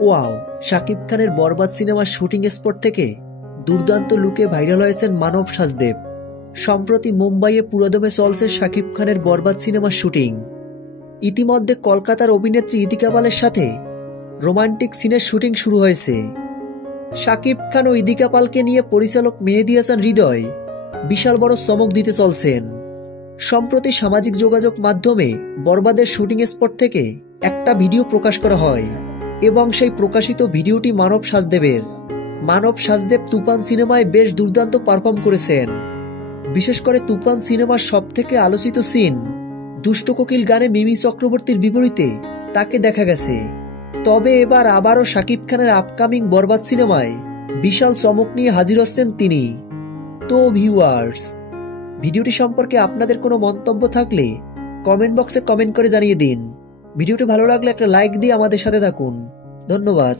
Wow, Shakib খানের বরবাদ সিনেমার shooting spot থেকে দুর্দান্ত লুকে ভাইরাল হয়েছেন মানব সাজদেব। সম্প্রতি মুম্বাইয়ে পুরোদমে চলছে শাকিব খানের বরবাদ সিনেমার শুটিং। ইতিমধ্যে কলকাতার অভিনেত্রী ইদিকা পালের সাথে রোমান্টিক সিনের শুটিং শুরু হয়েছে। শাকিব খান ও ইদিকা পালকে নিয়ে পরিচালক মেহেদী হাসান হৃদয় বিশাল বড় চমক দিতে চলছেন। সম্প্রতি সামাজিক যোগাযোগ মাধ্যমে বরবাদের শুটিং স্পট থেকে একটা ভিডিও প্রকাশ করা হয় এবং সেই প্রকাশিত ভিডিওটি মানব সাজদেবের। মানব সাজদেব তুফান সিনেমায় বেশ দুর্দান্ত পারফর্ম করেছেন। বিশেষ করে তুফান সিনেমার সবথেকে আলোচিত সিন দুষ্ট কোকিল গানে মিমি চক্রবর্তীর বিপরীতে তাকে দেখা গেছে। তবে এবার আবারও শাকিব খানের আপকামিং বরবাদ সিনেমায় বিশাল চমক নিয়ে হাজির হচ্ছেন তিনি। তো ভিউয়ার্স, ভিডিওটি সম্পর্কে আপনাদের কোনো মন্তব্য থাকলে কমেন্ট বক্সে কমেন্ট করে জানিয়ে দিন। ভিডিওটি ভালো লাগলে একটা লাইক দিয়ে আমাদের সাথে থাকুন। ধন্যবাদ।